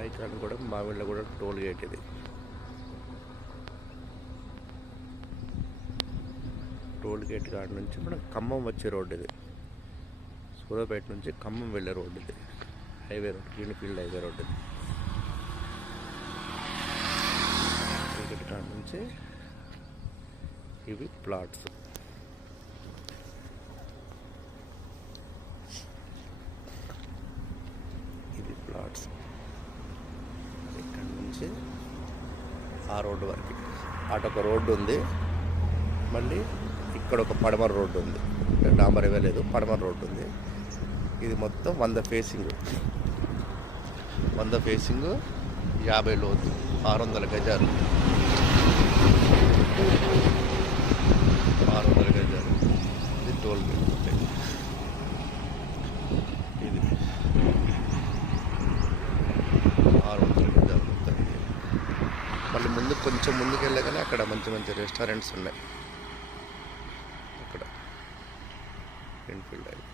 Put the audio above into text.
రాయకానిగూడెం Mamillagudem toll gate ఇది. Toll gate కాడ నుంచి మనం ఖమ్మం వచ్చే రోడ్డు ఇది. సూర్యాపేట నుంచి ఖమ్మం వెళ్ళే రోడ్డు ఇది. Highway road, greenfield highway road ఇది. టోల్ గేట్ కాడ నుంచి ఇవి ప్లాట్స్. ఇది ప్లాట్స్. ఇక్కడ నుంచి ఆ రోడ్డు వరకు అటొక రోడ్డు ఉంది. మళ్ళీ ఇక్కడ ఒక పడమర రోడ్డు ఉంది. డాంబర్ ఇవ్వలేదు, పడమర రోడ్డు ఉంది. ఇది మొత్తం 100 ఫేసింగ్. 100 ఫేసింగ్, 50 లోతు, 600 గజాలు. 600 గజాలు. ఇది టోల్ గేట్. ఇది 600 గజాలు మొత్తం. మళ్ళీ ముందు కొంచెం ముందుకు వెళ్ళగానే అక్కడ మంచి మంచి రెస్టారెంట్స్ ఉన్నాయి. అక్కడ గ్రీన్ఫీల్డ్ హైవే.